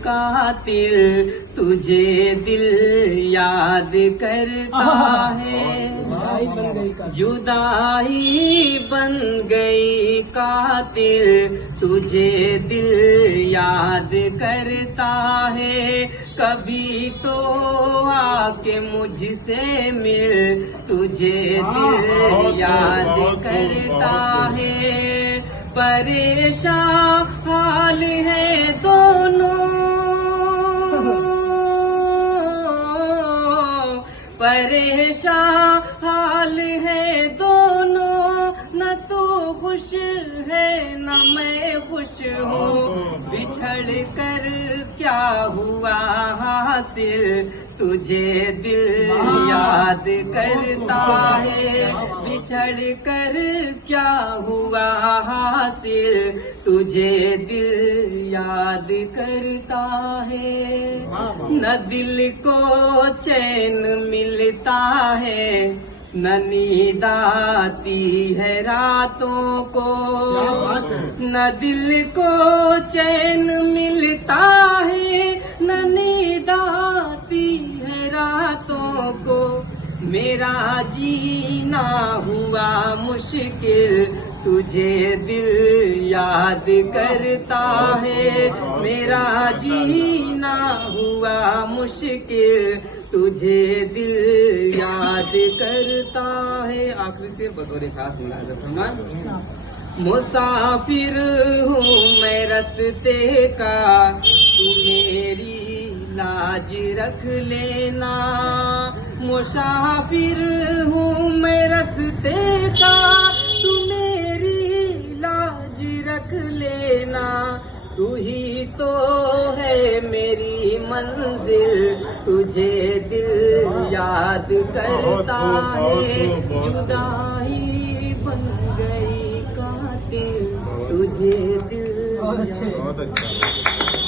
कातिल तुझे दिल याद करता है, जुदाई बन गई कातिल तुझे दिल याद करता है। कभी तो आके मुझसे मिल, तुझे दिल याद करता है। परेशान हाल है दोनों, परेशान हाल है दोनों, न तू खुश है न मैं खुश हूँ। बिछड़ कर क्या हुआ हासिल, तुझे दिल याद करता है। बिछड़ कर क्या हुआ हासिल, तुझे दिल याद करता है। न दिल को चैन मिलता है, न नींद आती है रातों को। न दिल को चैन मिलता है, न नींद आती है रातों को। मेरा जीना हुआ मुश्किल, तुझे दिल याद करता है। मेरा जीना हुआ मुश्किल, तुझे दिल याद करता है। आखिरी से बतौर खास मुलाज़त फरमान। मुसाफिर हूँ मैं रस्ते का, तू मेरी लाज रख लेना। मुसाफिर हूँ मैं रस्ते का, तू मेरी लाज रख लेना। तू ही तो है मेरी मंजिल, तुझे दिल याद करता है। जुदाई बन गई कातिल, तुझे दिल बहुत अच्छा।